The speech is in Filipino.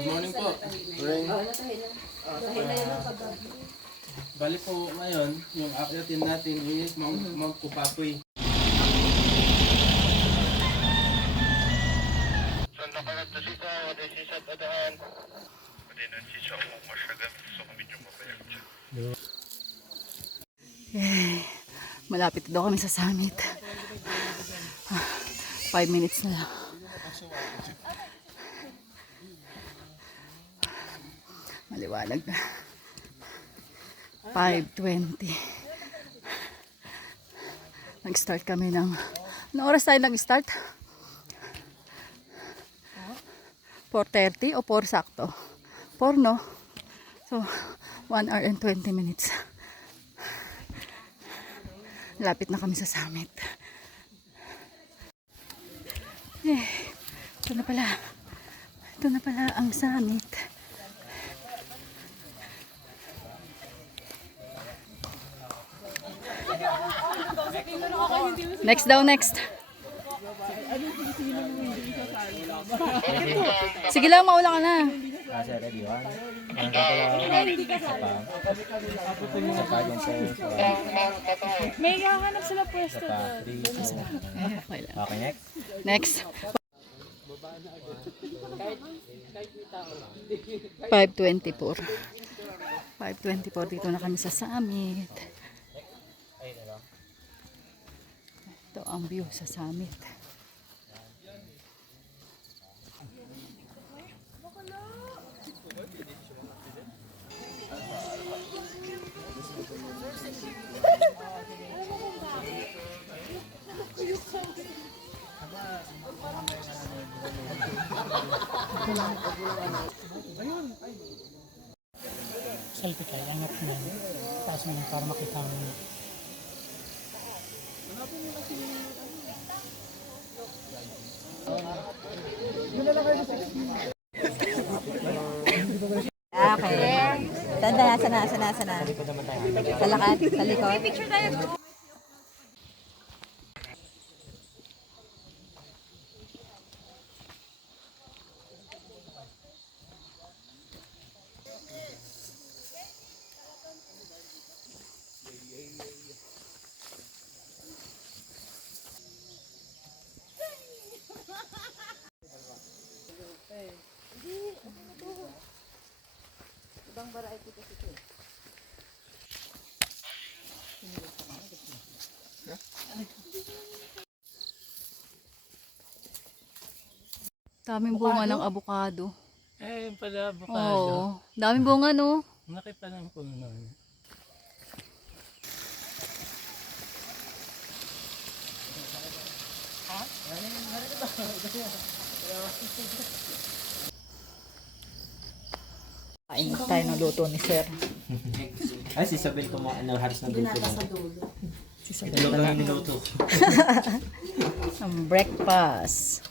Good morning po. Ring. Bali po ngayon, yung akyatin natin is Mount Kupapoy. Santa Kalatosita, Odesisa, Tadaan. Padinan si Siya mo masyagan sa kami yung mabayag siya. Malapit daw kami sa summit. 5 minutes na lang. Maliwanag na. 5:20. Nag-start kami ng... Anong oras tayo nag-start? 4:30 o 4 sakto? 4 no? So, 1 hour and 20 minutes. Lapit na kami sa summit. Ito na pala. Ito na pala ang summit. Next daw, next. Sige lang, mauna ka na. Nasa ready one. Ang kapala isa pa. Isa pa yung sa May hahanap sila pwesto pa. doon. 3. Okay lang. Okay, next. Next. 5:24. 5:24 dito na kami sa summit. Ito ang view sa summit. Selfie kayo, angat mo yan. Taas mo lang para makita mo. Okay. Sana. Sa lakad, sa likod. Daming bunga ng avocado. Eh, pala avocado. Oo. Daming bunga, no? Laki pa ng puno nun. Kain tayo ng luto ni Sir. Ay, si Isabel kumain halos na dito. Si Sir. Hello lang yung niluto. Ang breakfast.